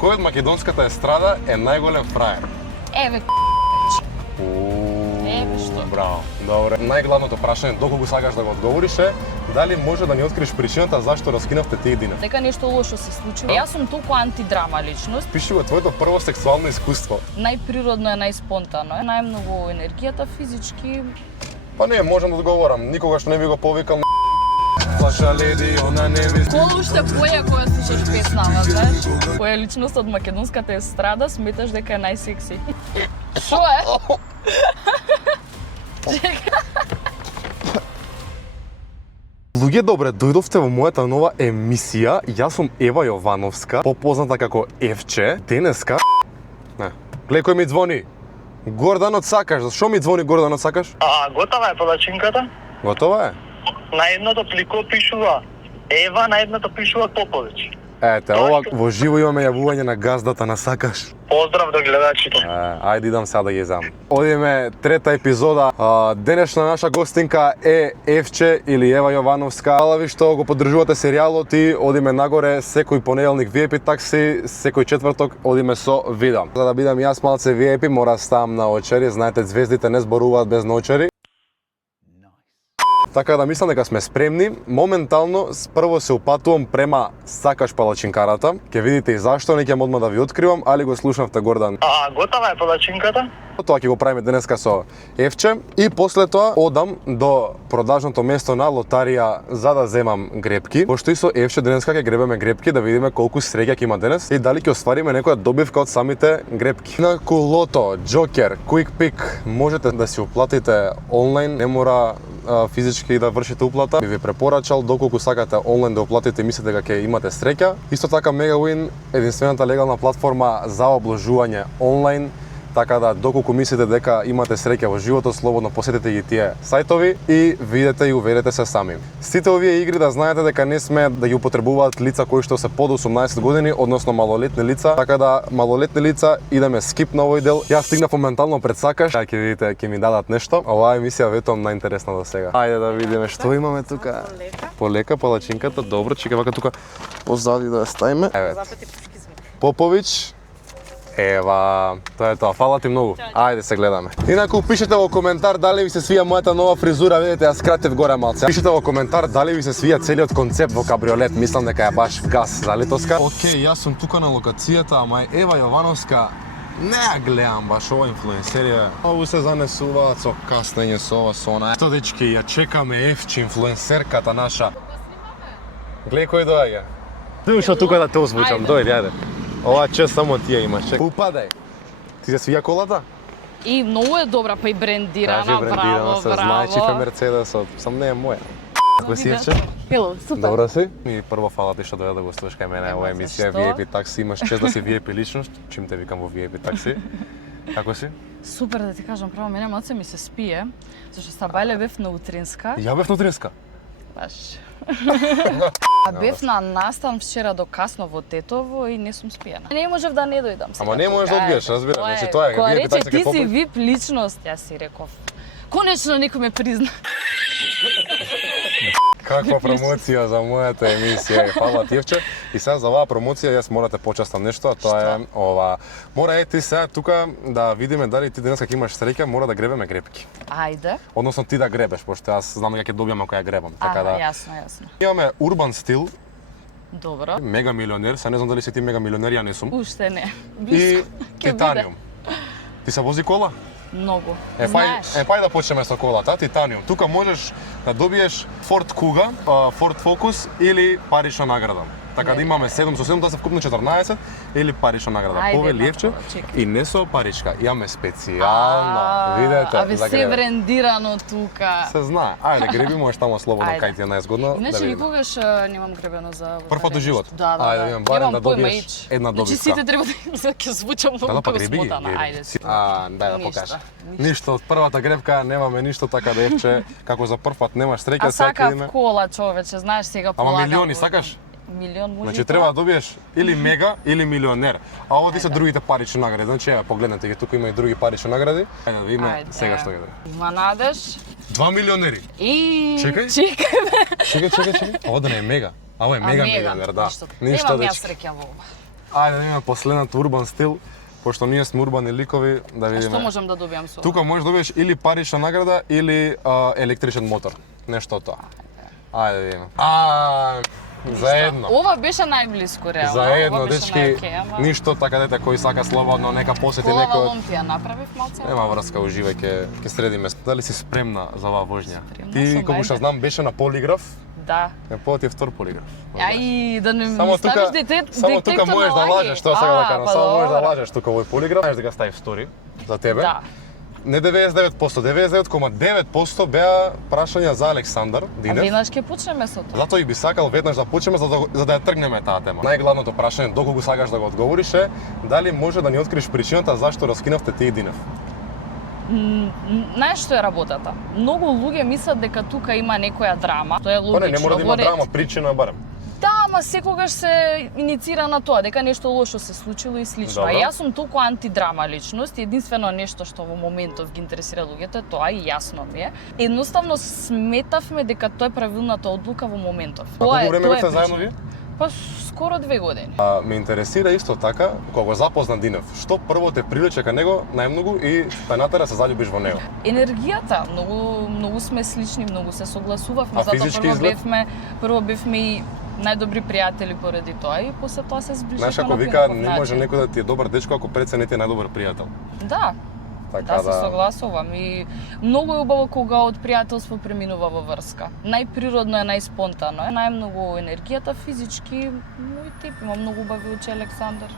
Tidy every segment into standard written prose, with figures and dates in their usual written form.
Кој од македонската естрада е најголем фраер? Еве Еве што? Браво. Добре. Најглавното прашање доколку сакаш да го одговориш е дали може да ни откриеш причината зашто раскинавте тие дина? Дека нешто лошо се случува. Јас сум толку антидрама личност. Пиши го твоето прво сексуално искуство. Најприродно е, најспонтано е. Најмногу енергијата физички. Па не, можам да одговорам. Никогаш не би го повикал Флаша леди, она не ви... Колу уште поја која слушаш песнава, знаеш? Која личност од македонската естрада сметаш дека е најсекси? Шо е? Луѓе, добре, дојдовте во мојата нова емисија. Јас сум Ева Јовановска, попозната како Евче. Денеска... Не, гледај кој ми звони. Горданот сакаш, зашо ми звони Горданот сакаш? Готова е палачинката. Готова е? На едното плико пишува Ева, на едното пишува Попович. Ете, ова во живо имаме јавување на газдата на сакаш. Поздрав до гледачите. Ајде идам сега да ги зам. Одиме трета епизода. Денешна наша гостинка е Евче или Ева Јовановска. Ала ви што го поддржувате серијалот и одиме нагоре секој понеделник VIP такси, секој четврток одиме со видео. За да бидам јас малце VIP мора да ставам на очери, знаете звездите не зборуваат без наочери. Така да мислам дека сме спремни. Моментално прво се упатувам према сакаш палачинкарата. Ќе видите и зашто, не ќе одма да ви откривам, али го слушнавте Гордан. Готова е палачинката. Тоа ќе го правиме денеска со Евче и после тоа одам до продажното место на лотарија за да земам грепки. Пошто и со Евче денеска ќе гребеме грепки да видиме колку среќа ќе има денес и дали ќе оствариме некоја добивка од самите грепки. На Лото, Джокер, Quick Pick можете да си уплатите онлайн, не мора физички да вршите уплата. Би ви препорачал доколку сакате онлайн да уплатите и мислите дека ќе имате среќа. Исто така Megawin, единствената легална платформа за обложување онлайн. Така да, доколку мислите дека имате среќа во животот, слободно посетете ги тие сајтови и видете и уверете се сами. Сите овие игри да знаете дека не сме да ги употребуваат лица кои што се под 18 години, односно малолетни лица. Така да, малолетни лица, идеме скип на овој дел. Јас стигнав моментално пред сакаш, ќе видите, ќе ми дадат нешто. Оваа емисија ветувам најинтересна до сега. Ајде да видиме што имаме тука. Полека палачинката, добро, чека вака тука позади да ја ставиме. Еве. Попович. Ева, тоа е тоа. Фала ти многу. Ајде се гледаме. Инаку пишете во коментар дали ви се свија мојата нова фризура, видите ја скратив горе малце. Пишете во коментар дали ви се свија целиот концепт во кабриолет, мислам дека е баш газ залетоска. Океј, јас сум тука на локацијата, ама Ева Јовановска не ја гледам баш ова инфлуенсерија. Ову се занесуваат со каснење со ова со она. Што дечки, ја чекаме Евче инфлуенсерката наша. Гледај кој доаѓа. Ти што тука да те озвучам, дојди, ајде. Ова чест само тие имаш, чек. Упадај. Ти се свија колата? И многу е добра, па и брендирана, Кажи брендирана, се знае чиф е Мерцедесот, сам не е моја. Како си Евче? Хело, супер. Добро си? И прво фала ти што дојде да гостуваш кај мене ова емисија VIP такси, имаш чест да си VIP личност, чим те викам во VIP такси. Како си? Супер да ти кажам, право мене малце ми се спие, зашто стабајле бев на утринска. Ја бев на утринска. Баш. А бев на настан вчера до касно во Тетово и не сум спиена. Не можев да не дојдам сега. Ама не можеш да одбиеш, разбирам. Значи тоа е Која VIP рече такси ти ке си VIP личност, јас си реков. Конечно некој ме призна. Каква промоција за мојата емисија, фала ти Евче. И сега за оваа промоција јас мора да те почастам нешто, а тоа е ова. Мора ти сега тука да видиме дали ти денеска ќе имаш среќа, мора да гребеме грепки. Ајде. Односно ти да гребеш, пошто јас знам дека ќе добијам ако ја гребам, така да. Јасно, јасно. Имаме урбан стил, Добро. мега милионер, сега не знам дали си ти мега милионер, ја не сум. Уште не. И Близко. Ќе титаниум. Ти се вози кола? Многу. Знаеш. Пај да почнеме со колата, титаниум. Тука можеш да добиеш Ford Kuga, Ford Focus или парична награда. Така да имаме 7 со 7 да се вкупно 14 или парична награда. Повели Евче и не со паричка, имаме специјална. Видете, абе се брендирано тука. Се знае. Ајде греби можеш таму слободно кај ти е најзгодно. Иначе никогаш немам гребено за прв пат во живот. Да. Ајде имам барем да добиеш една добивка. Значи сите треба да ќе звучам многу како смотана. Ајде. Дај да покажа. Ништо од првата гребка немаме ништо, така да Евче како за прв пат немаш среќа, сега ќе идеме. А сакав кола, човече, знаеш сега полагам. Ама милиони сакаш? Милион може. Значи треба да добиеш или мега или милионер. А ово се другите парични награди. Значи погледнете ги, тука има и други парични награди. Ајде да видиме сега што ќе даде. Има надеж. 2 милионери. Чекај. Чекај. Ова да не е мега. Ова е мега милионер, да. Ништо. Немам јас среќа во ова. Ајде да видиме последната урбан стил, пошто ние сме урбани ликови, да А видиме. што можам да добиам со? Тука можеш да добиеш или парична награда или електричен мотор. Нешто од тоа. Ајде да видиме. Заедно. Ова беше најблиску реално. Заедно, Ова беше дечки, најокей, ама ништо така дете кој сака слободно, нека посети Кола некој. Олимпија направив малце. Нема врска, уживај, ќе средиме. Дали си спремна за оваа воžња? Спремна Ти, сум, колку што ајде. знам, беше на полиграф, Да. по ти е втор полиграф. Ај, да не Само ми ставиш тука, детектор само тука можеш да лажеш, тоа сега да кажам, па само можеш да добро. лажеш тука овој полиграф, знаеш да го ставиш стори за тебе. Да. Не 99%, 99,9% беа прашања за Александар А Динев. веднаш ќе почнеме со тоа. Затоа и би сакал веднаш да почнеме за да ја тргнеме таа тема. Најглавното прашање доколку сакаш да го одговориш е дали може да ни откриеш причината зашто раскинавте ти и Динев. Знаеш што е работата? Многу луѓе мислат дека тука има некоја драма. Тоа е логично. Па не мора да има во ред. драма, причина барем. Да, ама секогаш се иницира на тоа, дека нешто лошо се случило и слично. Добро. А јас сум толку антидрама личност и единствено нешто што во моментов ги интересира луѓето е тоа и јасно ми е. Едноставно сметавме дека тоа е правилната одлука во моментов. А Тоа колку е, време тоа е бевте заедно причина. вие? Па скоро 2 години. Ме интересира исто така, кога го запозна Динев, што прво те привлече кај него најмногу и те натера се заљубиш во него? Енергијата, многу сме слични, многу се согласувавме, А физички изглед? прво бевме и најдобри пријатели поради тоа и после тоа се зближивме Знаеш, ако на вика, понеков не може начин. некој да ти е добар дечко ако пред се не ти е најдобар пријател. Да, Така да, се согласувам и многу е убаво кога од пријателство преминува во врска. Најприродно е, најспонтано е, најмногу енергијата физички, мој тип, има многу убави очи Александар.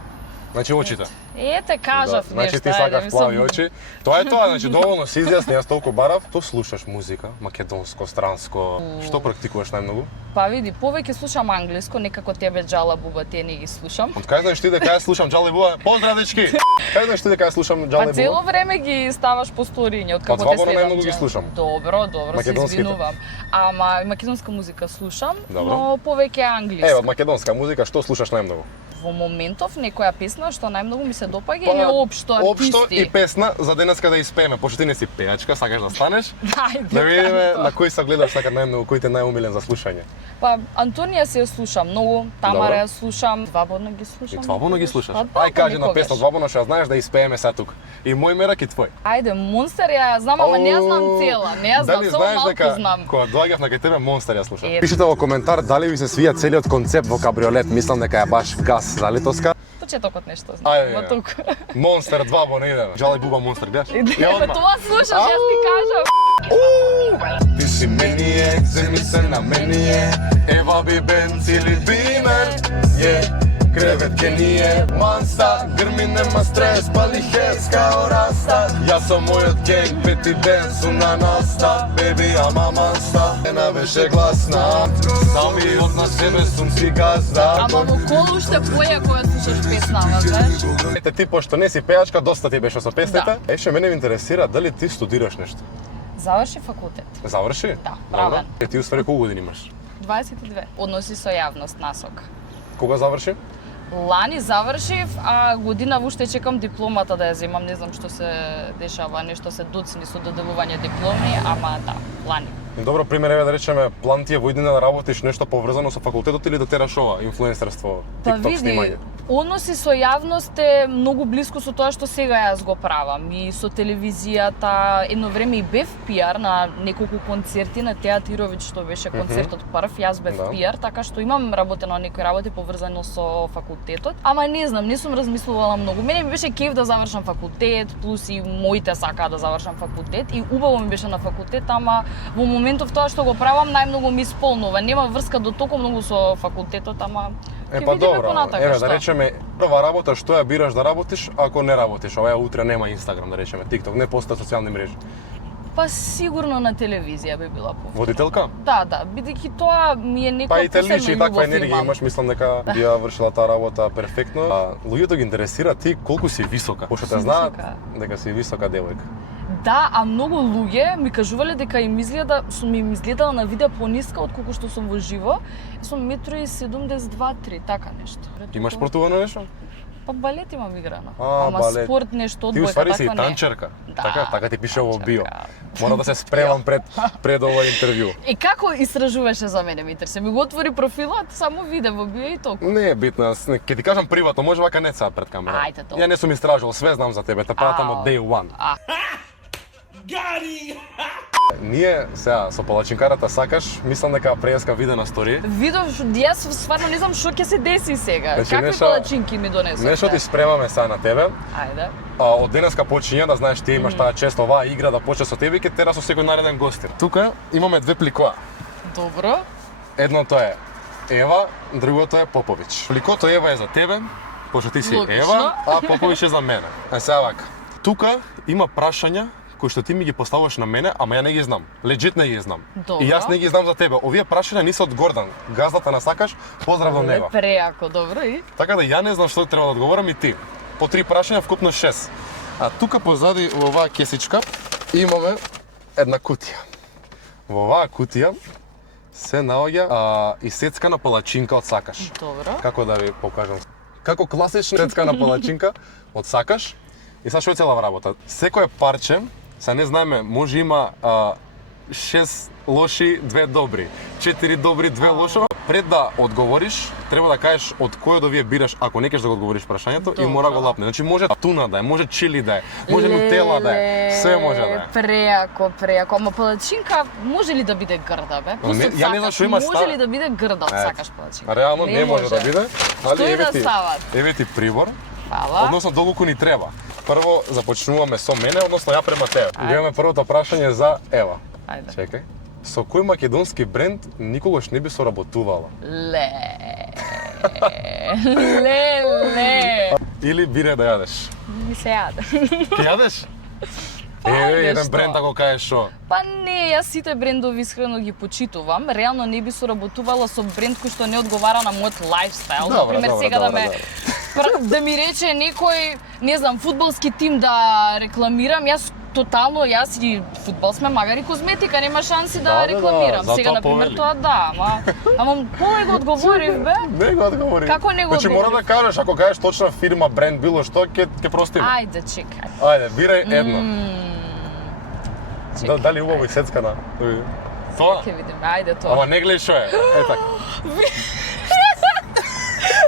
Значи очите. Ете, кажав Да, значи нешто. ти ајде, сакаш мислам, плави очи. Тоа е тоа, значи доволно се изјасни, јас толку барав. Што слушаш музика? Македонско, странско? Што практикуваш најмногу? Па види, повеќе слушам англиско, некако тебе Джала Буба, те не ги слушам. Од кај знаеш ти дека ја слушам Джали Буба? Поздрав дечки. Кај знаеш ти дека ја слушам Джали Па цело Буба? време ги ставаш по сториња, од Па како те Звабоно следам. најмногу ги Джа. слушам. Добро, се Македонските. извинувам. Ама македонска музика слушам, Добро. но повеќе англиска. Ева, македонска музика, што слушаш најмногу? Во моментов некоја песна што најмногу ми се допаѓа или општо Општо артисти? и песна за денеска да испееме, пошто ти не си пејачка, сакаш да станеш. Ајде, Да видиме кажи на тоа. кој се гледаш така најмногу, кој ти е најумилен за слушање. Па Антонија се ја слушам многу, Тамара Добро. ја слушам, Дваборно ги слушам. И Дваборно ги слушаш? Па, да, Ај кажи на понекогаш. песна Дваборно што ја знаеш да испееме сега тука. И мој мерак и твој. Ајде, Монстер ја знам, ама не ја знам цела, не ја знам, Дали само знаеш малку дека знам. кога доаѓав на кај тебе Монстер ја слушам? Е. Пишете во коментар дали ви се свија целиот концепт во кабриолет, мислам дека е баш газ залитоска. Почетокот нешто знам, Ајде, ма толку. Монстер 2 бо не идеме. Жали Буба Монстер, гледаш? Бе, тоа слушаш, јас ти кажам. Ти си мени е, земи се на мени е, ева би бенц или бимер, кревет ке ни е манста, грми нема стрес, пали хес као раста. Јас сум мојот генг, пети ден сум на наста, беби ама манста, една беше гласна, сами од на себе сум си газда. Ама во колу уште поја која слушаш песнава, знаеш? Ете ти, пошто не си пејачка, доста ти беше со песните. Еше, мене ме интересира дали ти студираш нешто. Заврши факултет. Заврши? Да, правен. Е, ти уствари колку години имаш? 22. Односи со јавност насок. Кога заврши? Лани завршив, а година уште чекам дипломата да ја земам, не знам што се дешава, нешто се доцни со доделување дипломи, ама да, лани. И добро пример е да речеме план ти е во иднина да работиш нешто поврзано со факултетот или да тераш ова инфлуенсерство, Па TikTok снимање. односи со јавност е многу блиску со тоа што сега јас го правам. И со телевизијата, едно време и бев пиар на неколку концерти на Театировиќ, што беше концертот прв, јас бев Да. пиар, така што имам работено на некои работи поврзано со факултетот. Ама не знам, не сум размислувала многу. Мене ми беше кеф да завршам факултет, плюс и моите сакаа да завршам факултет и убаво ми беше на факултет, ама во моментов тоа што го правам најмногу ми исполнува. Нема врска до толку многу со факултетот, ама Е ќе па видиме добро, понатака еве што. да речеме прва работа што ја бираш да работиш ако не работиш, ова утре нема Инстаграм да речеме, TikTok, не постојат социјални мрежи. Па сигурно на телевизија би била по. Водителка? Да, бидејќи тоа ми е некоја Па и те посебна личи и таква љубов енергија имам. имаш, мислам дека би ја вршила таа работа перфектно. Луѓето ги интересира ти колку си висока, пошто те Сум знаат висока. дека си висока девојка. Да, а многу луѓе ми кажувале дека им изгледа, сум им изгледала на видео пониска од колку што сум во живо. Сум 1,72-3, така нешто. Имаш спортувано нешто? Па балет имам играно. А, Ама балет. спорт нешто Ти одбојка уствари си и така не. танчерка. Да, Така ти пише во био. танчерка. Мора да се спремам пред ова интервју. И како истражуваше за мене, Митер? Се ми го отвори профилот, само виде во био и толку. Не е битно, ќе ти кажам приватно, може вака не сега пред камера. Ајде, толку. Ја не сум истражувал, све знам за тебе, те пратам од day one. А. Ние сега со палачинкарата сакаш, мислам дека преска виде на стори. Видов, јас стварно не знам што ќе се деси сега. Значи, Какви нешто- палачинки ми донесовте? Нешто ти спремаме сега на тебе. Ајде. Од денеска почиња да знаеш ти имаш таа чест оваа игра да почне со тебе и ќе тера со секој нареден гостин. Тука имаме две пликоа. Добро. Едното е Ева, другото е Поповиќ. Пликото Ева е за тебе, пошто ти си Логично. Ева, а Поповиќ е за мене. Сега вака. Тука има прашања кои што ти ми ги поставуваш на мене, ама ја не ги знам. Легит не ги знам. Добро. И јас не ги знам за тебе. Овие прашања не се од Гордан. Газдата на сакаш, поздрав до него. Преако, добро и. Така да ја не знам што треба да одговорам и ти. По 3 прашања, вкупно 6. А тука позади во оваа кесичка имаме една кутија. Во оваа кутија се наоѓа исецкана палачинка од сакаш. Добро. Како да ви покажам? Како класична исецкана палачинка од сакаш. И сега што е цела работа? Секое парче, сега не знаеме, може има 6 лоши, 2 добри, 4 добри, 2 лошо. Пред да одговориш, треба да кажеш од кој од овие бираш, ако не кеш да го одговориш прашањето, и мора го лапне. Значи може туна да е, може чили да е, може нутела да е, све може да е. Преако, преако. Ама палачинка може ли да биде грда, бе? Плюс Не, од ја не знам сакаш, што има може ли да биде грда од сакаш палачинка? Реално не може да биде, Што и еве да ти, стават? еве ти прибор. Фала. Односно долку ни треба. Прво започнуваме со мене, односно ја према тебе. Имаме првото прашање за Ева. Ајде. Чекај. Со кој македонски бренд никогаш не би соработувала? Ле. Или бире да јадеш? Ми се јаде. Ќе јадеш? Ајде, еден што? бренд ако кажеш шо. Па не, јас сите брендови искрено ги почитувам. Реално не би соработувала со бренд кој што не одговара на мојот лајфстайл. Добро, Например, добро, сега добро, да ме да ми рече некој, не знам, фудбалски тим да рекламирам, јас и фудбал сме, магар и козметика, нема шанси да Да, рекламирам. затоа Сега, например, повели. тоа да, ама кој го одговорив, бе? Не го одговори. Како не го Значи мора одговорив? да кажеш, ако кажеш точна фирма, бренд, било што, ќе простиме. Ајде, чекај. Ајде, бирај едно. Чекај. Дали убаво и сецкана? Тоа? Ќе видиме, ајде тоа. Ама не гледај шо е. Е така.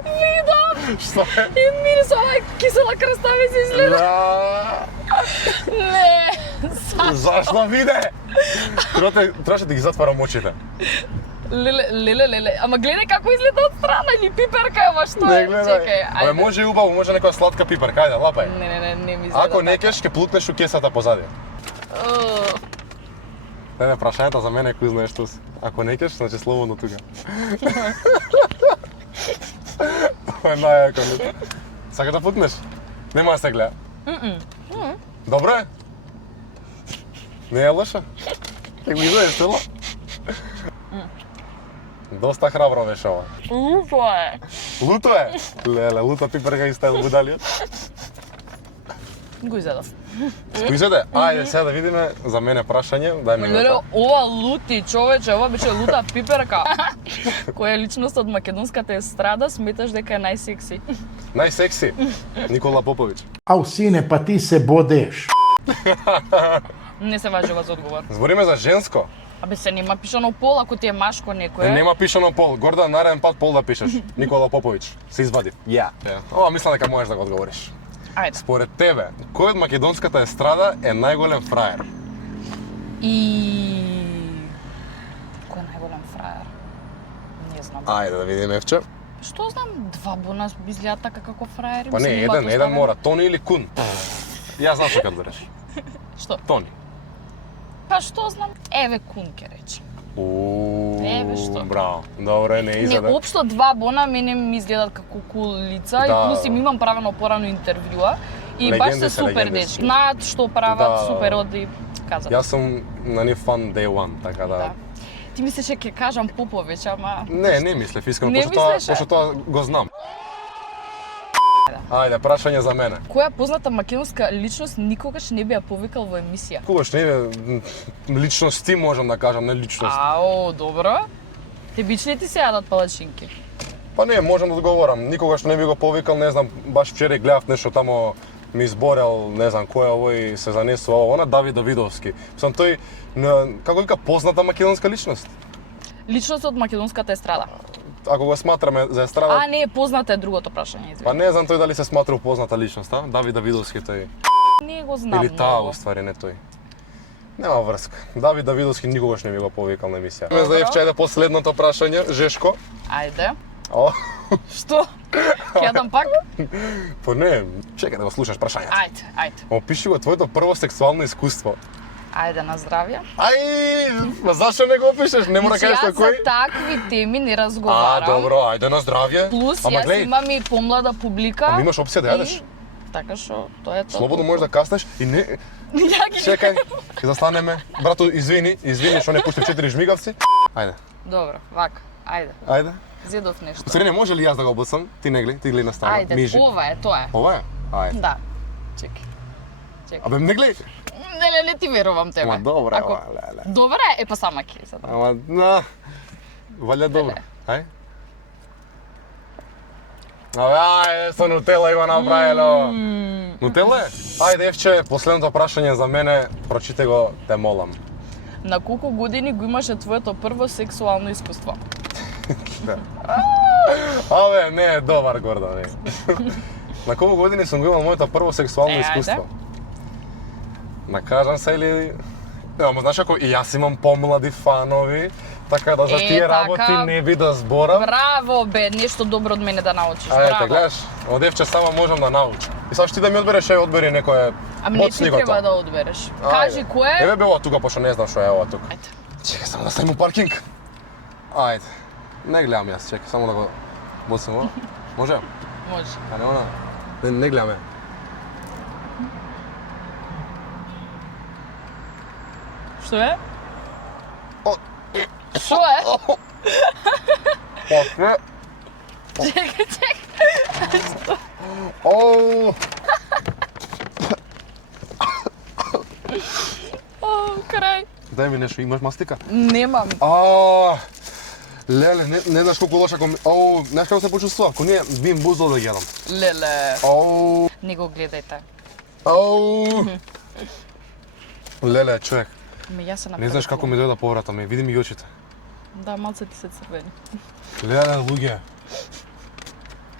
Видам! Што е? И мирис овај кисела краставица изгледа. Не, Зашто виде? Требаше да ги затварам очите. Леле. Ама гледај како изгледа од страна, или пиперка е ова што Не е. гледај. Чекај, Абе може и убаво, може некоја сладка пиперка, ајде, лапај. Не ми изгледа. Ако не кеш, ќе плутнеш у кесата позади. Не, прашањето за мене кој знаеш што си. Ако не кеш, значи слободно тука. Ова е најако. Сакаш да путнеш? Нема да се гледа. Добро е? Не е лоша? Ќе го изгледаш цело? Доста храбро беше ова. Лупо е. Луто е? Леле, лута пиперка и стайл будалиот. Го изедав. Скујзете? Ајде сега да видиме за мене прашање, дај ми Леле, го. ова лути, човече, ова беше лута пиперка. Која личност од македонската естрада сметаш дека е најсекси? Најсекси? Никола Поповиќ. Ау, сине, па ти се бодеш. Не се важи ова за одговор. Збориме за женско. Абе се нема пишано пол, ако ти е машко некој. Нема пишано пол. Гордан, нареден пат пол да пишеш. Никола Поповиќ. Се извади. Ја. Ова мислам дека можеш да го одговориш. Ајде. Според тебе, кој од македонската естрада е најголем фраер? Кој е најголем фраер? Не знам. Ајде да видиме Евче. Што знам, два бона изгледаат така како фраери. Па не, мислам, имаат еден оставено. мора. Тони или Кун? Јас знам што ќе одбереш. Што? Тони. Па што знам? Еве Кун ке рече. Еве што. Браво. Добро, не Не, изаде. општо два бона мене ми изгледаат како кул лица Да. и плюс им имам правено порано интервјуа и баш Легенди се се, супер легенди дечки. се. Знаат што прават, Да. супер оди казат. Јас сум на нив фан day one, така да. Да. Ти мислиш ќе кажам Поповиќ, ама Не мислев искрено, Не мислеше? пошто тоа го знам. Ајде, прашање за мене. која позната македонска личност никогаш не би ја повикал во емисија? Когаш не личности можам да кажам, не личност. Ао, добро. Те бични ти се јадат палачинки. Па не, можам да одговорам. Никогаш не би го повикал, не знам, баш вчера гледав нешто тамо ми изборел, не знам кој е овој се занесува, она Давид Давидовски. Сам тој како вика позната македонска личност. Личност од македонската естрада. Ако го сматраме за естрада, А не, позната е другото прашање, извини. па не знам тој дали се сматра позната личност, а? Давид Давидовски тој. Не го знам Или таа, многу. уствари, не тој. Нема врска. Давид Давидовски никогаш не би го повикал на емисија. Добро. За Евче е последното прашање, Жешко. Ајде. О, Што? Ќе дам пак? па не, чекај да го слушаш прашањето. Ајде. Опиши го твоето прво сексуално искуство. Ајде на здравје. Ај, ма зашо не го опишеш? Не мора кажеш Јас кој? за такви теми не А, разговарам. добро, ајде на здравје. Плюс Ама јас гледај, имам и помлада публика. ама имаш опција да и- јадеш. Така што, тоа е тоа. Слободно можеш да каснеш и не... Ја ги- Чекај, ќе застанеме. Брато, извини што не пуштив 4 жмигавци. Ајде, Добро, вака. Ајде. ајде. Зедов нешто. Срене, може ли јас да го обуцам? Ти не гледај, ти гледај на страна. Ајде, Мижи. ова е, тоа е. Ова е? Ајде. Да. Чекај. Абе, не гледај. Не ти верувам тебе. Ма добре, Ако- ова, леле. Добре, е па сама ќе се. Ама, валја добро. Ај. Ајде, со нутела го направило. Нутела е? Ајде, Евче, последното прашање за мене, прочите го, те молам. На колку години го имаше твоето прво сексуално искуство? Да. Абе, не е добар, Гордан, не. На колку години сум го имал моето прво сексуално Ајде. искуство? Накажам се или... Ама знаеш ако и јас имам помлади фанови, така да за Е, тие така. работи не би да зборам. Браво бе, нешто добро од мене да научиш. Ајде, Браво. гледаш, од Евче само можам да научам. И саш ти да ми одбереш, одбери некој Ами не од ти снигото. треба да одбереш. Кажи кој е. Еве бе ова тука, пошто не знам што е ова тука. Ајде. Чекај само да ставим у паркинг. Ајде. Не гледам јас, чекај само да го боцам ова. Може? Може. А не она. Не гледаме. Што е? О. Што е? После. Чекај. Оу. О, крај. Дај ми нешто, имаш мастика? Немам. Леле, не знаеш колку лоша коми... Оу, знаеш како се почувствува? Ако не, бим бузол да гледам. Леле. Оу. Не го гледајте. Оу. Леле, човек. Ме јас се Не знаеш како ми дојде поврата ми, види ми ги очите. Да, малце ти се црвени. Леле, луѓе.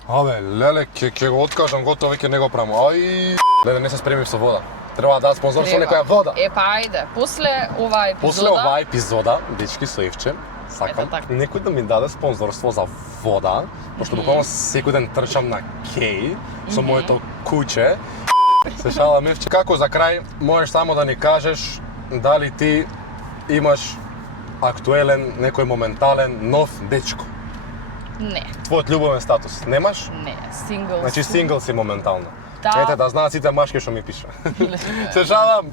Абе, леле, ќе го откажам, готово, веќе не го правам. Ај, леле, не се спремив со вода. Треба да дадат спонзор со некоја вода. Е, па ајде. После оваа епизода... После оваа епизода, дечки со Евче, сакам Ето така. некој да ми даде спонзорство за вода, пошто буквално секој ден трчам на кеј со моето куќе. Се шалам, Евче. Како за крај, можеш само да ни кажеш дали ти имаш актуелен, некој моментален, нов дечко. Не, Твојот љубовен статус, немаш? не, сингл. Значи сингл си моментално. Да. Ете, да знаат сите машки што ми пиша. Се шалам.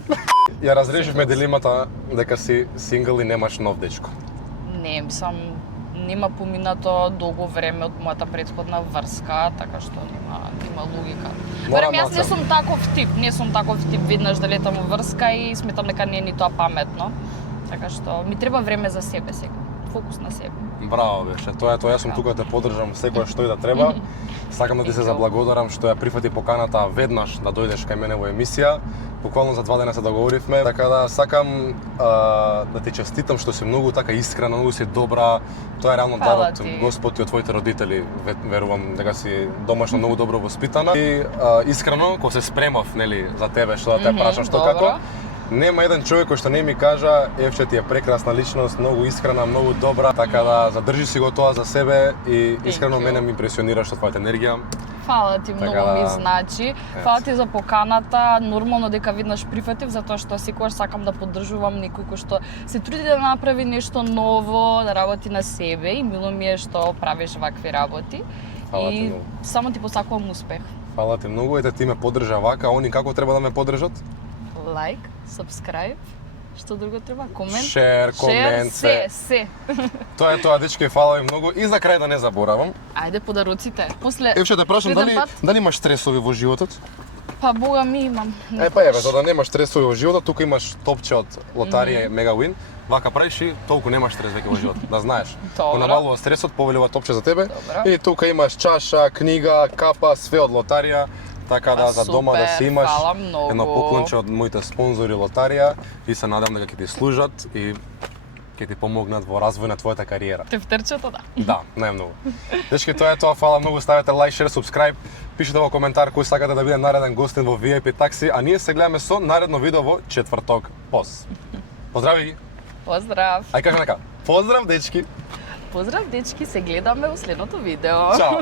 Ја разрешивме дилемата дека си сингл и немаш нов дечко. Не, сам нема поминато долго време од мојата претходна врска, така што нема логика. Морам Барем јас не малце. сум таков тип веднаш да летам во врска и сметам дека не е ни тоа паметно. Така што ми треба време за себе сега. Фокус на себе. Браво беше, тоа е тоа, јас сум тука да те поддржам секој што и да треба. Сакам да ти се Thank you. заблагодарам што ја прифати поканата веднаш да дојдеш кај мене во емисија. Буквално за 2 дена се договоривме, така да сакам да ти честитам што си многу така искрена, многу си добра. Тоа е реално дар Фала од ти. Господ и од твоите родители. Верувам дека си домашно многу добро воспитана. И искрено, кога се спремав, нели, за тебе што да те прашам што добро. како, нема еден човек кој што не ми кажа Евче ти е прекрасна личност, многу искрена, многу добра, така да задржи си го тоа за себе и искрено you. мене ми импресионира што твојата енергија. Фала ти, многу Така да- ми значи. Фала ти за поканата. Нормално дека веднаш прифатив, затоа што секогаш сакам да поддржувам некој кој што се труди да направи нешто ново, да работи на себе и мило ми е што правиш вакви работи. Фала ти И многу. само ти посакувам успех. Фала ти многу, ете ти ме поддржа вака, а они како треба да ме поддржат? Лайк, subscribe, што друго треба? Комент? Шер, комент, се. Тоа е тоа, дечки, фала ви многу. И за крај да не заборавам. Ајде подароците. После Евче те прашам следен пат? дали имаш стресови во животот? Па бога ми имам. Па еве, за да немаш стресови во животот, тука имаш топче од лотарија Мега Win. Вака правиш и толку немаш стрес веќе во животот, да знаеш. Добро. Го намалува стресот, повелува топче за тебе. Добро. И тука имаш чаша, книга, капа, све од лотарија. Така да за дома да си имаш фала многу. едно поклонче од моите спонзори лотарија и се надам дека ќе ти служат и ќе ти помогнат во развој на твојата кариера. Тефтерчето, да. Да, најмногу. Дечки, тоа е тоа, фала многу, ставете лайк, шер, субскрайб, пишете во коментар кој сакате да биде нареден гостин во VIP такси, а ние се гледаме со наредно видео во четврток поз. Поздрави ги. Поздрав. Ај кажа нека. Поздрав, дечки. Поздрав, дечки, се гледаме во следното видео. Чао.